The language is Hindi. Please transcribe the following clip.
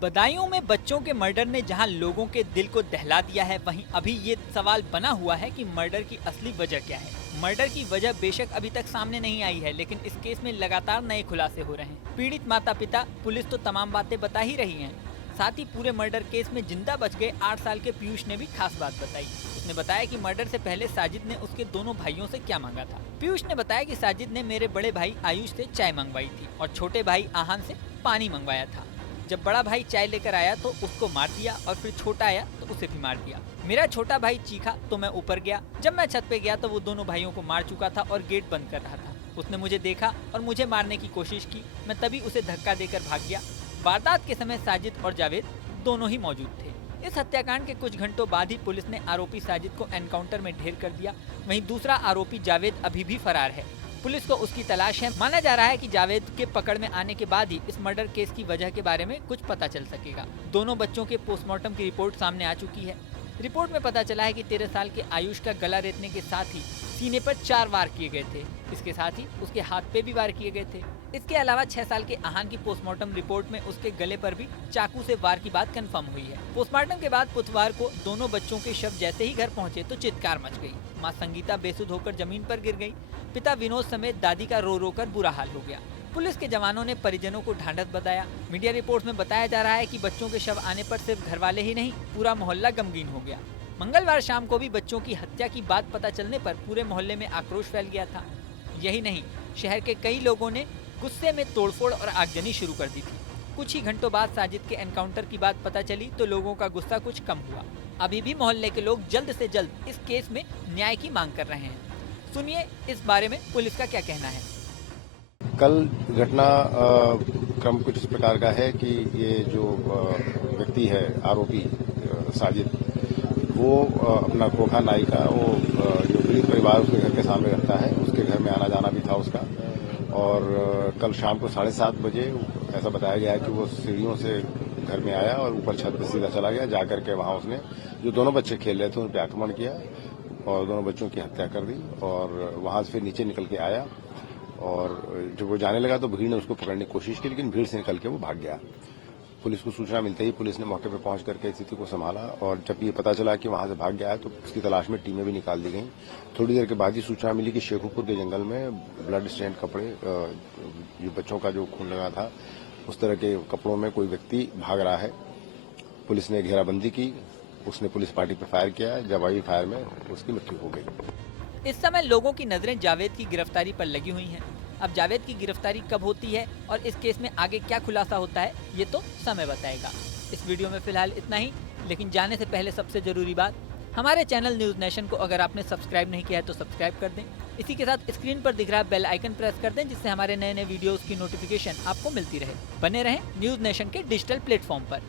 बदायूं में बच्चों के मर्डर ने जहां लोगों के दिल को दहला दिया है, वहीं अभी ये सवाल बना हुआ है कि मर्डर की असली वजह क्या है। मर्डर की वजह बेशक अभी तक सामने नहीं आई है, लेकिन इस केस में लगातार नए खुलासे हो रहे हैं। पीड़ित माता पिता, पुलिस तो तमाम बातें बता ही रही है। साथ ही पूरे मर्डर केस में जिंदा बच गए 8 साल के पीयूष ने भी खास बात बताई। उसने बताया कि मर्डर से पहले साजिद ने उसके दोनों भाइयों से क्या मांगा था। पीयूष ने बताया कि साजिद ने मेरे बड़े भाई आयुष से चाय मंगवाई थी और छोटे भाई आहान से पानी मंगवाया था। जब बड़ा भाई चाय लेकर आया तो उसको मार दिया और फिर छोटा आया तो उसे भी मार दिया। मेरा छोटा भाई चीखा तो मैं ऊपर गया। जब मैं छत पे गया तो वो दोनों भाइयों को मार चुका था और गेट बंद कर रहा था। उसने मुझे देखा और मुझे मारने की कोशिश की। मैं तभी उसे धक्का देकर भाग गया। वारदात के समय साजिद और जावेद दोनों ही मौजूद थे। इस हत्याकांड के कुछ घंटों बाद ही पुलिस ने आरोपी साजिद को एनकाउंटर में ढेर कर दिया। वहीं दूसरा आरोपी जावेद अभी भी फरार है। पुलिस को उसकी तलाश है। माना जा रहा है कि जावेद के पकड़ में आने के बाद ही इस मर्डर केस की वजह के बारे में कुछ पता चल सकेगा। दोनों बच्चों के पोस्टमार्टम की रिपोर्ट सामने आ चुकी है। रिपोर्ट में पता चला है कि 13 साल के आयुष का गला रेतने के साथ ही सीने पर 4 वार किए गए थे। इसके साथ ही उसके हाथ पे भी वार किए गए थे। इसके अलावा 6 साल के आहान की पोस्टमार्टम रिपोर्ट में उसके गले पर भी चाकू से वार की बात कंफर्म हुई है। पोस्टमार्टम के बाद बुधवार को दोनों बच्चों के शव जैसे ही घर पहुंचे तो चित्कार मच गई। मां संगीता बेसुध होकर जमीन पर गिर गई। पिता विनोद समेत दादी का रो रो कर बुरा हाल हो गया। पुलिस के जवानों ने परिजनों को ढांढस बताया। मीडिया रिपोर्ट में बताया जा रहा है कि बच्चों के शव आने पर सिर्फ घर वाले ही नहीं, पूरा मोहल्ला गमगीन हो गया। मंगलवार शाम को भी बच्चों की हत्या की बात पता चलने पर पूरे मोहल्ले में आक्रोश फैल गया था। यही नहीं, शहर के कई लोगों ने गुस्से में तोड़फोड़ और आगजनी शुरू कर दी थी। कुछ ही घंटों बाद साजिद के एनकाउंटर की बात पता चली तो लोगों का गुस्सा कुछ कम हुआ। अभी भी मोहल्ले के लोग जल्द से जल्द इस केस में न्याय की मांग कर रहे हैं। सुनिए इस बारे में पुलिस का क्या कहना है। कल घटना क्रम कुछ इस प्रकार का है कि ये जो व्यक्ति है आरोपी साजिद, वो अपना खोखा नाई का वो जो पीड़ित परिवार उसके घर के सामने रहता है, उसके घर में आना जाना भी था उसका। और कल शाम को 7:30 बजे ऐसा बताया गया है कि वो सीढ़ियों से घर में आया और ऊपर छत पे सीधा चला गया। जाकर के वहां उसने जो दोनों बच्चे खेल रहे थे उन पर आक्रमण किया और दोनों बच्चों की हत्या कर दी। और वहां से फिर नीचे निकल के आया और जब वो जाने लगा तो भीड़ ने उसको पकड़ने की कोशिश की, लेकिन भीड़ से निकल के वो भाग गया। पुलिस को सूचना मिलते ही पुलिस ने मौके पर पहुंच करके स्थिति को संभाला और जब ये पता चला कि वहां से भाग गया है तो उसकी तलाश में टीमें भी निकाल दी गई। थोड़ी देर के बाद ही सूचना मिली कि शेखुपुर के जंगल में ब्लड स्टेन कपड़े, जो बच्चों का जो खून लगा था उस तरह के कपड़ों में कोई व्यक्ति भाग रहा है। पुलिस ने घेराबंदी की, उसने पुलिस पार्टी पर फायर किया। जवाबी फायर में उसकी मृत्यु हो गई। इस समय लोगों की नजरें जावेद की गिरफ्तारी पर लगी हुई हैं। अब जावेद की गिरफ्तारी कब होती है और इस केस में आगे क्या खुलासा होता है, ये तो समय बताएगा। इस वीडियो में फिलहाल इतना ही, लेकिन जाने से पहले सबसे जरूरी बात, हमारे चैनल न्यूज नेशन को अगर आपने सब्सक्राइब नहीं किया है तो सब्सक्राइब कर दें। इसी के साथ स्क्रीन पर दिख रहा बेल आइकन प्रेस कर दें, जिससे हमारे नए नए वीडियोस की नोटिफिकेशन आपको मिलती रहे। बने रहें न्यूज नेशन के डिजिटल प्लेटफॉर्म पर।